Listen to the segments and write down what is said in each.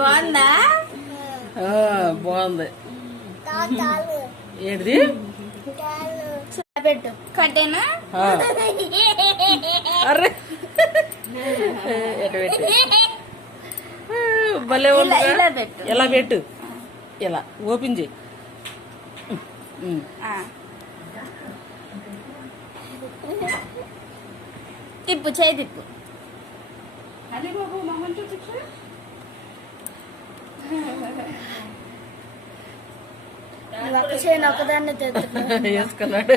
బాగుందా? బాగుంది. ఏంటిది? పెట్టు కట్టేనా? అరే భలే ఉంది. ఎలా పెట్టు, ఇలా ఓపెన్ చేయి. తిప్పు, చేయి తిప్పు. వేసుకున్నాడు.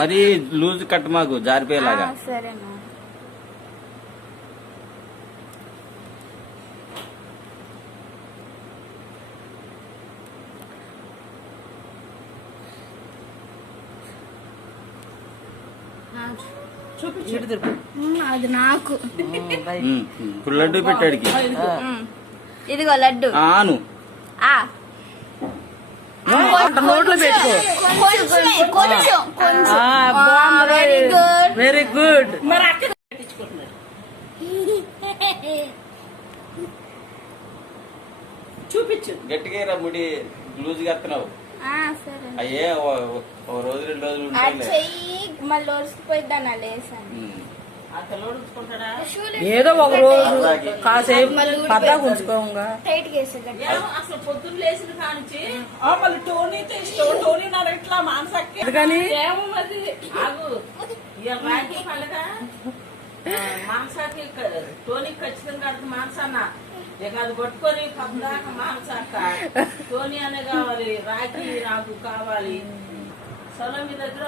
మరి లూజ్ కట్ మాకు జారిపోయేలాగా. సరేనా? అది నాకు. ఇప్పుడు లడ్డు పెట్టాడికి. ఇదిగో లడ్డు. ఆను నోట్లో పెట్టుకో. Very good. చూపించు. గట్టిగా ముడి లూజ్ గా ఎత్తున్నావు. అయ్యే ఓ రోజు 2 రోజులు మళ్ళీ ఒడిసిపోయిద్దాను లేసాను. ఏదో ఒక రోజు కాసేపు పద్దా ఉంచుకోంగా. అసలు పొద్దున్న లేచిన కానించి మళ్ళీ టోనీతో ఇష్టం. టోనీ నాడు ఇట్లా మానసక్కి ఏమో మరి ఆగు. ఇవాళ రాఖీ పండుగ. మాంసాకి టోనీ ఖచ్చితంగా అర్థం మాంసాన్న ఇక అది కొట్టుకొని పద్దాక మాంసాక టోనీ అనే కావాలి. రాఖీ నాకు కావాలి. సొలం మీ దగ్గర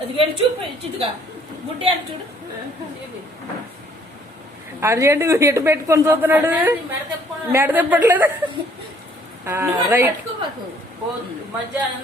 అది వెళ్ళి చూపి చితుగా గుడ్డి అని చూడు. అర్జెంట్ ఎటు పెట్టుకొని చూస్తున్నాడు. మెడ తిప్పట్లేదు. రైట్. మధ్యాహ్నం